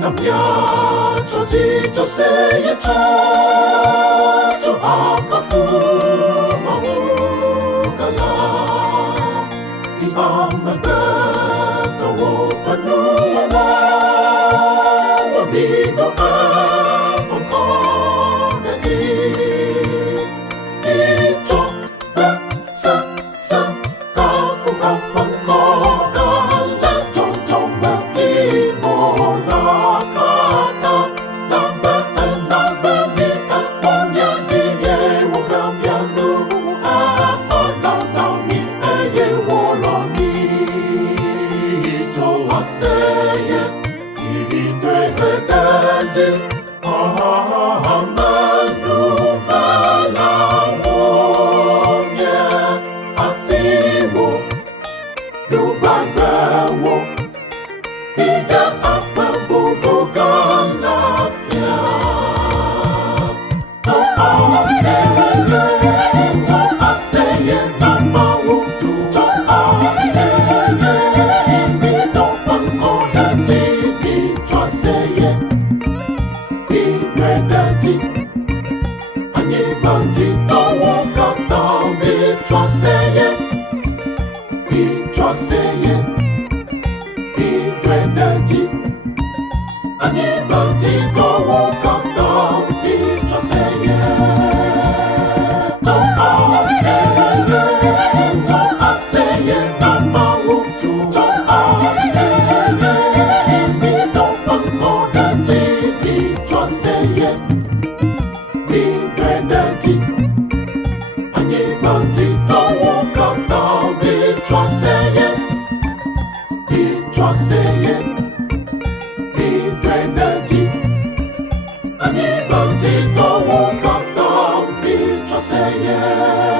nam ya cho ji cho se ye cho akafu maukala I amaga tawo panu wa bigo apoko na ji cho ba sa ka fu apoko kala chong ba pi mo na kata na ba mi a on ya ji ye wo fam ya nu a on na mi e ye wo lo mi cho a se ye I de he da ji manu va la wo ye ati wo lu ba wo Ida apa bubu galafia To aseye nama wutu To aseye Imi do pangko daji Bi chwaseye Bi wedaji Anyi banji to wokata Bi chwaseye Bi chwaseye Energy, ani banji go kata I traseye, to aseye nama wutu, to aseye imi do pangko daji I traseye, energy, ani banji go kata I traseye. Traseye, big energy. Ani banji to walk up down, be traseye.